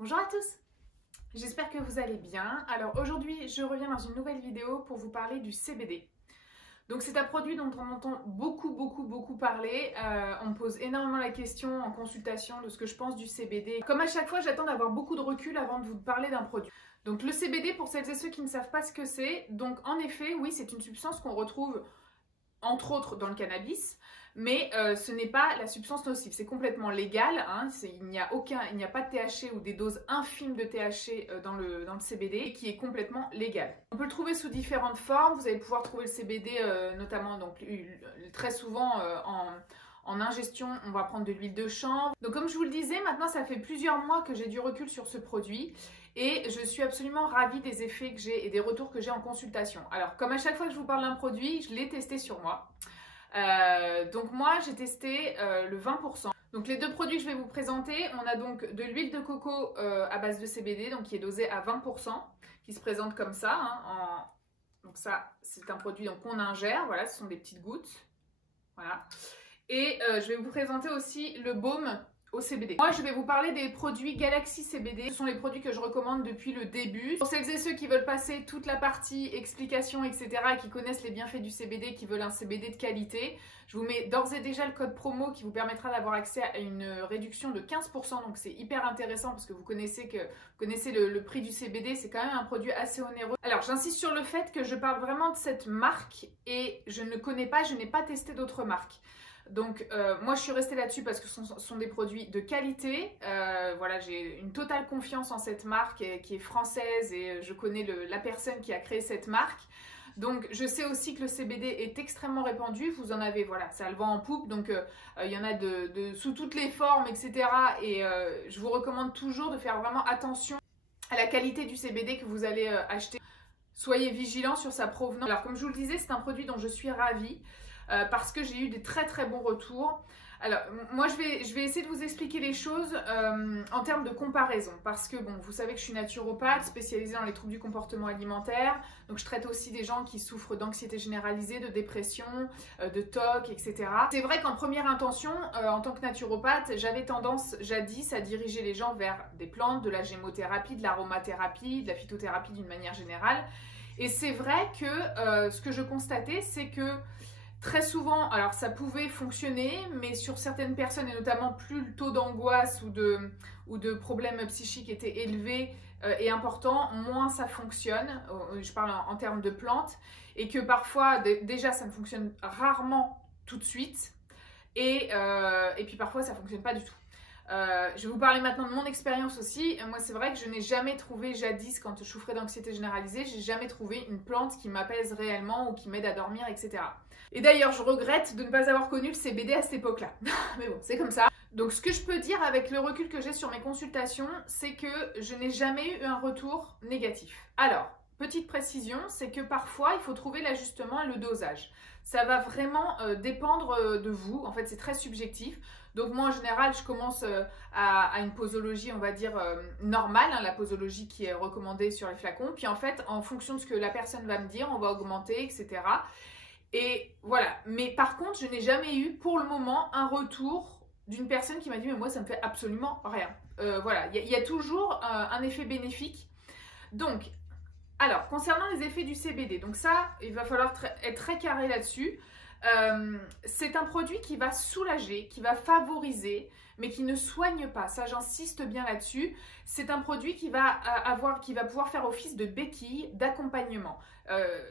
Bonjour à tous, j'espère que vous allez bien. Alors aujourd'hui, je reviens dans une nouvelle vidéo pour vous parler du CBD. Donc c'est un produit dont on entend beaucoup parler. On me pose énormément la question en consultation de ce que je pense du CBD. Comme à chaque fois, j'attends d'avoir beaucoup de recul avant de vous parler d'un produit. Donc le CBD, pour celles et ceux qui ne savent pas ce que c'est, donc en effet, oui, c'est une substance qu'on retrouve entre autres dans le cannabis, mais ce n'est pas la substance nocive, c'est complètement légal, hein, il n'y a pas de THC ou des doses infimes de THC dans le CBD, qui est complètement légal. On peut le trouver sous différentes formes, vous allez pouvoir trouver le CBD notamment donc, très souvent en ingestion, on va prendre de l'huile de chanvre. Donc comme je vous le disais, maintenant ça fait plusieurs mois que j'ai du recul sur ce produit et je suis absolument ravie des effets que j'ai et des retours que j'ai en consultation. Alors comme à chaque fois que je vous parle d'un produit, je l'ai testé sur moi. Donc moi j'ai testé le 20%. Donc les deux produits que je vais vous présenter, on a donc de l'huile de coco à base de CBD, donc qui est dosée à 20%, qui se présente comme ça. Hein, donc ça c'est un produit qu'on ingère, voilà, ce sont des petites gouttes. Voilà. Et je vais vous présenter aussi le baume au CBD. Moi, je vais vous parler des produits Galaxy CBD. Ce sont les produits que je recommande depuis le début. Pour celles et ceux qui veulent passer toute la partie explication, etc., et qui connaissent les bienfaits du CBD, qui veulent un CBD de qualité, je vous mets d'ores et déjà le code promo qui vous permettra d'avoir accès à une réduction de 15%. Donc, c'est hyper intéressant parce que vous connaissez le prix du CBD. C'est quand même un produit assez onéreux. Alors, j'insiste sur le fait que je parle vraiment de cette marque et je n'ai pas testé d'autres marques. Donc moi je suis restée là-dessus parce que ce sont des produits de qualité. Voilà, j'ai une totale confiance en cette marque qui est française et je connais la personne qui a créé cette marque. Donc je sais aussi que le CBD est extrêmement répandu, vous en avez, voilà, ça a le vent en poupe, donc il y en a sous toutes les formes, etc. Et je vous recommande toujours de faire vraiment attention à la qualité du CBD que vous allez acheter. Soyez vigilants sur sa provenance. Alors comme je vous le disais, c'est un produit dont je suis ravie. Parce que j'ai eu des très bons retours. Alors, moi, je vais essayer de vous expliquer les choses en termes de comparaison. Parce que, bon, vous savez que je suis naturopathe, spécialisée dans les troubles du comportement alimentaire. Donc, je traite aussi des gens qui souffrent d'anxiété généralisée, de dépression, de TOC, etc. C'est vrai qu'en première intention, en tant que naturopathe, j'avais tendance jadis à diriger les gens vers des plantes, de la gémothérapie, de l'aromathérapie, de la phytothérapie d'une manière générale. Et c'est vrai que ce que je constatais, c'est que très souvent, alors ça pouvait fonctionner, mais sur certaines personnes, et notamment plus le taux d'angoisse ou de problèmes psychiques était élevé et important, moins ça fonctionne, je parle en termes de plantes, et que parfois, déjà ça ne fonctionne rarement tout de suite, et puis parfois ça ne fonctionne pas du tout. Je vais vous parler maintenant de mon expérience aussi. Moi, c'est vrai que je n'ai jamais trouvé jadis, quand je souffrais d'anxiété généralisée, j'ai jamais trouvé une plante qui m'apaise réellement ou qui m'aide à dormir, etc. Et d'ailleurs, je regrette de ne pas avoir connu le CBD à cette époque-là. Mais bon, c'est comme ça. Donc, ce que je peux dire avec le recul que j'ai sur mes consultations, c'est que je n'ai jamais eu un retour négatif. Alors, petite précision, c'est que parfois, il faut trouver l'ajustement et le dosage. Ça va vraiment dépendre de vous. En fait, c'est très subjectif. Donc moi, en général, je commence à une posologie, on va dire, normale, hein, la posologie qui est recommandée sur les flacons. Puis en fait, en fonction de ce que la personne va me dire, on va augmenter, etc. Et voilà. Mais par contre, je n'ai jamais eu, pour le moment, un retour d'une personne qui m'a dit « mais moi, ça me fait absolument rien ». Voilà, il y a toujours un effet bénéfique. Donc, alors, concernant les effets du CBD, donc ça, il va falloir être très carré là-dessus. C'est un produit qui va soulager, qui va favoriser, mais qui ne soigne pas. Ça, j'insiste bien là-dessus. C'est un produit qui va pouvoir faire office de béquille, d'accompagnement.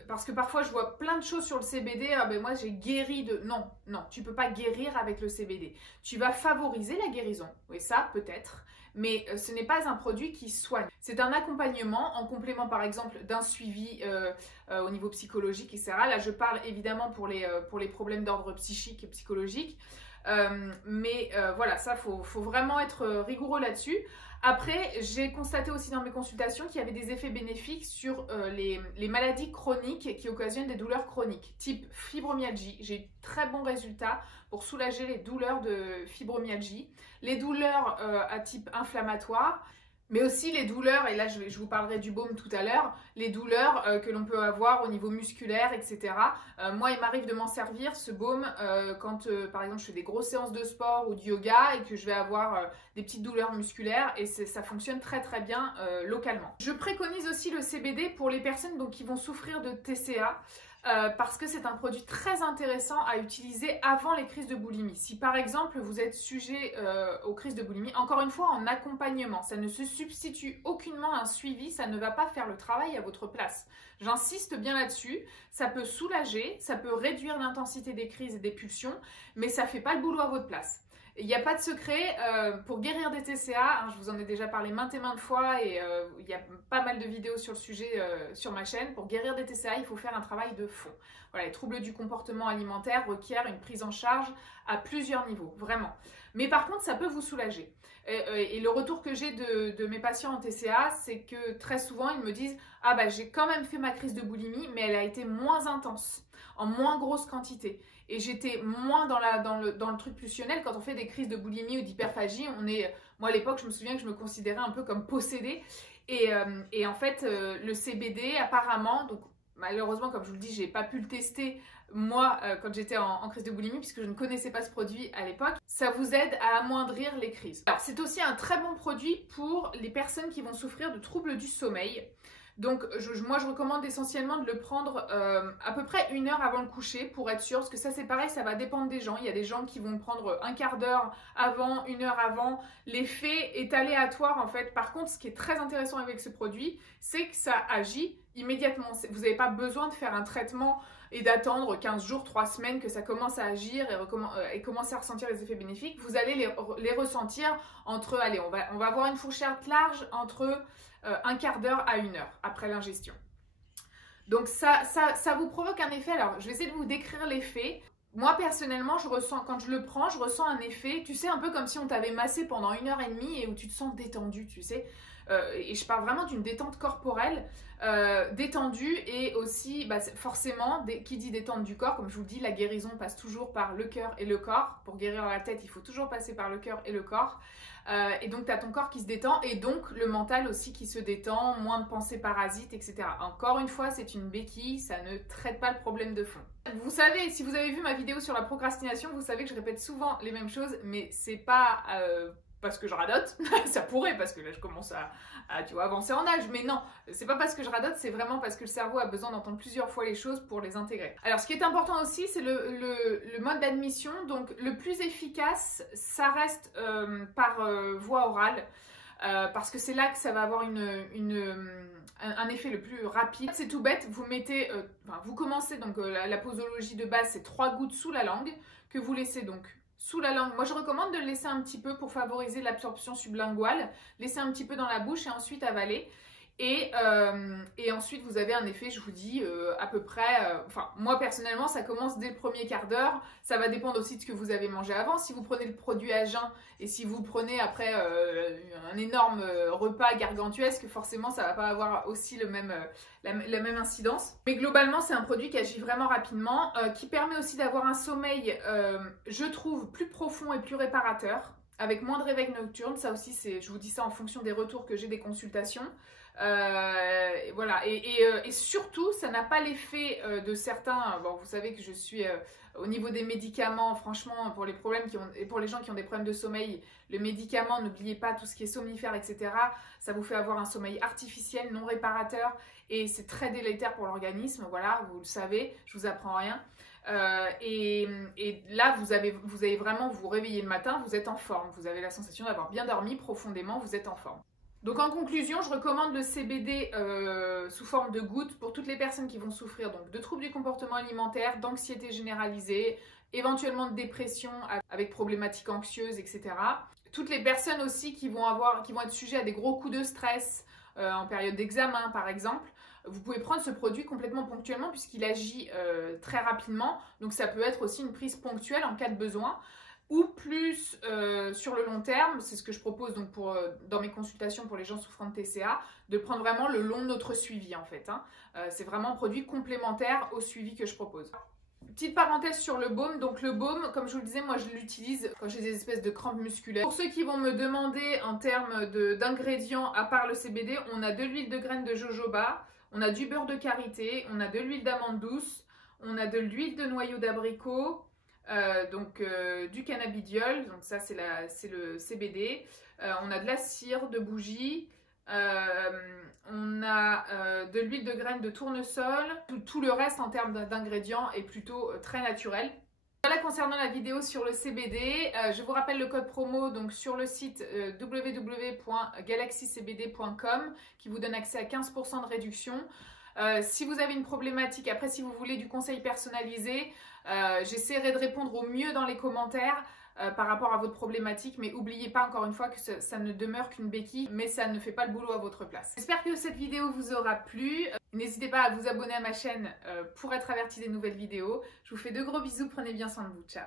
Parce que parfois, je vois plein de choses sur le CBD. Ah ben moi, j'ai guéri de... Non, tu ne peux pas guérir avec le CBD. Tu vas favoriser la guérison. Oui, ça, peut-être. Mais ce n'est pas un produit qui soigne. C'est un accompagnement en complément par exemple d'un suivi au niveau psychologique, etc. Là je parle évidemment pour les problèmes d'ordre psychique et psychologique. Voilà, ça faut vraiment être rigoureux là-dessus. Après, j'ai constaté aussi dans mes consultations qu'il y avait des effets bénéfiques sur les maladies chroniques qui occasionnent des douleurs chroniques, type fibromyalgie. J'ai eu très bons résultats pour soulager les douleurs de fibromyalgie, les douleurs à type inflammatoire. Mais aussi les douleurs, et là je vous parlerai du baume tout à l'heure, les douleurs que l'on peut avoir au niveau musculaire, etc. Moi, il m'arrive de m'en servir, ce baume, quand par exemple je fais des grosses séances de sport ou de yoga et que je vais avoir des petites douleurs musculaires, et ça fonctionne très très bien localement. Je préconise aussi le CBD pour les personnes donc, qui vont souffrir de TCA. Parce que c'est un produit très intéressant à utiliser avant les crises de boulimie. Si par exemple vous êtes sujet aux crises de boulimie, encore une fois en accompagnement, ça ne se substitue aucunement à un suivi, ça ne va pas faire le travail à votre place. J'insiste bien là-dessus, ça peut soulager, ça peut réduire l'intensité des crises et des pulsions, mais ça ne fait pas le boulot à votre place. Il n'y a pas de secret, pour guérir des TCA, hein, je vous en ai déjà parlé maintes et maintes fois et il y a pas mal de vidéos sur le sujet sur ma chaîne. Pour guérir des TCA, il faut faire un travail de fond. Voilà, les troubles du comportement alimentaire requièrent une prise en charge à plusieurs niveaux, vraiment. Mais par contre, ça peut vous soulager. Et le retour que j'ai de mes patients en TCA, c'est que très souvent, ils me disent « Ah bah j'ai quand même fait ma crise de boulimie, mais elle a été moins intense, en moins grosse quantité. » Et j'étais moins dans le truc pulsionnel. Quand on fait des crises de boulimie ou d'hyperphagie, moi à l'époque, je me souviens que je me considérais un peu comme possédée. Et en fait, le CBD, apparemment, donc malheureusement, comme je vous le dis, j'ai pas pu le tester moi quand j'étais en crise de boulimie puisque je ne connaissais pas ce produit à l'époque. Ça vous aide à amoindrir les crises. Alors, c'est aussi un très bon produit pour les personnes qui vont souffrir de troubles du sommeil. Donc, moi, je recommande essentiellement de le prendre à peu près 1 heure avant le coucher pour être sûr, parce que ça, c'est pareil, ça va dépendre des gens. Il y a des gens qui vont le prendre un quart d'heure avant, 1 heure avant. L'effet est aléatoire, en fait. Par contre, ce qui est très intéressant avec ce produit, c'est que ça agit immédiatement. Vous n'avez pas besoin de faire un traitement et d'attendre 15 jours, 3 semaines que ça commence à agir et commencer à ressentir les effets bénéfiques. Vous allez les ressentir entre, allez, on va avoir une fourchette large entre un quart d'heure à 1 heure après l'ingestion. Donc ça vous provoque un effet. Alors je vais essayer de vous décrire l'effet. Moi personnellement, quand je le prends, je ressens un effet, tu sais, un peu comme si on t'avait massé pendant 1 heure et demie et où tu te sens détendu, tu sais. Et je parle vraiment d'une détente corporelle, détendue, et aussi forcément, qui dit détente du corps, comme je vous le dis, la guérison passe toujours par le cœur et le corps. Pour guérir la tête, il faut toujours passer par le cœur et le corps. Et donc tu as ton corps qui se détend et donc le mental aussi qui se détend, moins de pensées parasites, etc. Encore une fois, c'est une béquille, ça ne traite pas le problème de fond. Vous savez, si vous avez vu ma vidéo sur la procrastination, vous savez que je répète souvent les mêmes choses, mais c'est pas parce que je radote, ça pourrait parce que là je commence à tu vois, avancer en âge, mais non, c'est pas parce que je radote, c'est vraiment parce que le cerveau a besoin d'entendre plusieurs fois les choses pour les intégrer. Alors ce qui est important aussi, c'est le mode d'admission. Donc le plus efficace, ça reste par voie orale, parce que c'est là que ça va avoir un effet le plus rapide. C'est tout bête, vous commencez donc la posologie de base, c'est 3 gouttes sous la langue que vous laissez donc sous la langue. Moi, je recommande de le laisser un petit peu pour favoriser l'absorption sublinguale. Laisser un petit peu dans la bouche et ensuite avaler. Et ensuite, vous avez un effet, je vous dis, à peu près... Enfin, moi, personnellement, ça commence dès le premier quart d'heure. Ça va dépendre aussi de ce que vous avez mangé avant. Si vous prenez le produit à jeun et si vous prenez après un énorme repas gargantuesque, forcément, ça ne va pas avoir aussi la même incidence. Mais globalement, c'est un produit qui agit vraiment rapidement, qui permet aussi d'avoir un sommeil, je trouve, plus profond et plus réparateur, avec moins de réveils nocturnes. Ça aussi, je vous dis ça en fonction des retours que j'ai des consultations. Voilà, et surtout ça n'a pas l'effet de certains. Bon, vous savez que je suis au niveau des médicaments, franchement, pour les gens qui ont des problèmes de sommeil, le médicament, n'oubliez pas tout ce qui est somnifère, etc. Ça vous fait avoir un sommeil artificiel, non réparateur, et c'est très délétère pour l'organisme. Voilà, vous le savez, je vous apprends rien. Et là, vous allez vraiment vous réveiller le matin, vous êtes en forme, vous avez la sensation d'avoir bien dormi profondément, vous êtes en forme. Donc en conclusion, je recommande le CBD sous forme de gouttes pour toutes les personnes qui vont souffrir donc, de troubles du comportement alimentaire, d'anxiété généralisée, éventuellement de dépression avec problématiques anxieuses, etc. Toutes les personnes aussi qui vont être sujets à des gros coups de stress en période d'examen par exemple. Vous pouvez prendre ce produit complètement ponctuellement puisqu'il agit très rapidement. Donc ça peut être aussi une prise ponctuelle en cas de besoin. Ou plus sur le long terme, c'est ce que je propose donc dans mes consultations pour les gens souffrant de TCA, de prendre vraiment le long de notre suivi en fait. C'est vraiment un produit complémentaire au suivi que je propose. Petite parenthèse sur le baume, donc le baume, comme je vous le disais, moi je l'utilise quand j'ai des espèces de crampes musculaires. Pour ceux qui vont me demander en termes d'ingrédients, à part le CBD, on a de l'huile de graines de jojoba, on a du beurre de karité, on a de l'huile d'amande douce, on a de l'huile de noyau d'abricot, du cannabidiol, donc ça c'est le CBD, on a de la cire de bougie, on a de l'huile de graines de tournesol. Tout le reste en termes d'ingrédients est plutôt très naturel. Voilà concernant la vidéo sur le CBD, je vous rappelle le code promo donc sur le site www.galaxycbd.com qui vous donne accès à 15% de réduction. Si vous avez une problématique, après si vous voulez du conseil personnalisé, j'essaierai de répondre au mieux dans les commentaires par rapport à votre problématique, mais n'oubliez pas encore une fois que ça ne demeure qu'une béquille, mais ça ne fait pas le boulot à votre place. J'espère que cette vidéo vous aura plu. N'hésitez pas à vous abonner à ma chaîne pour être averti des nouvelles vidéos. Je vous fais de gros bisous, prenez bien soin de vous, ciao.